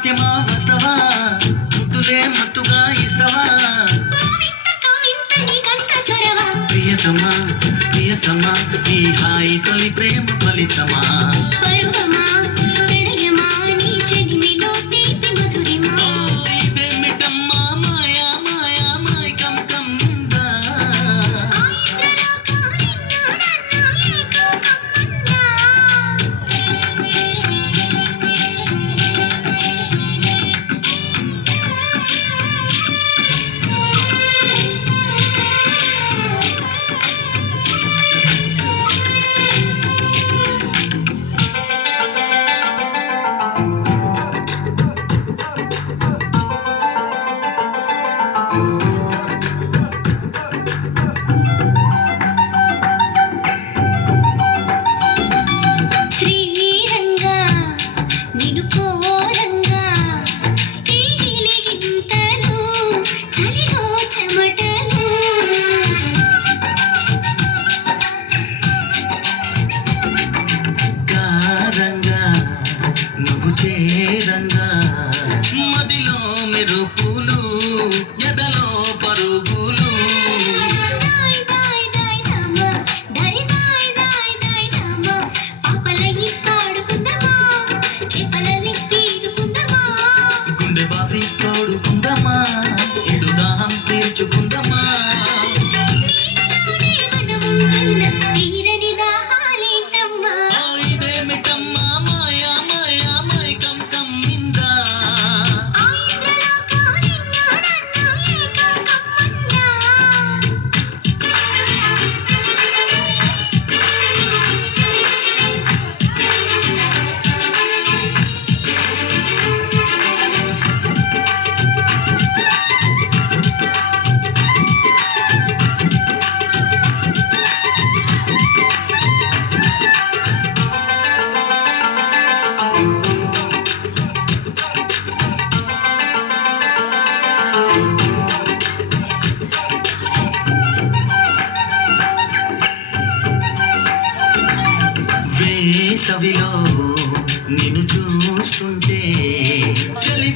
ముత్యమా వస్తవా ముద్దులే మత్తుగా ఇస్తవా ప్రియతమా ప్రియతమా ఈ హాయి తొలి ప్రేమ ఫలితమా ఇదేమిటమ్మా మాయా మాయా మైకం కమ్ముందా నువ్వు చేరంగా మదిలో మెరుపులు ఎదలో పరుగులు గుండె బావి తోడుకుందమా ఇడు దాహం తీర్చుకుందమా ఇదేమిటమ్మా మాయా మాయా మైకం కమ్మిందా వేసవిలో నిన్ను చూస్తుంటే చలి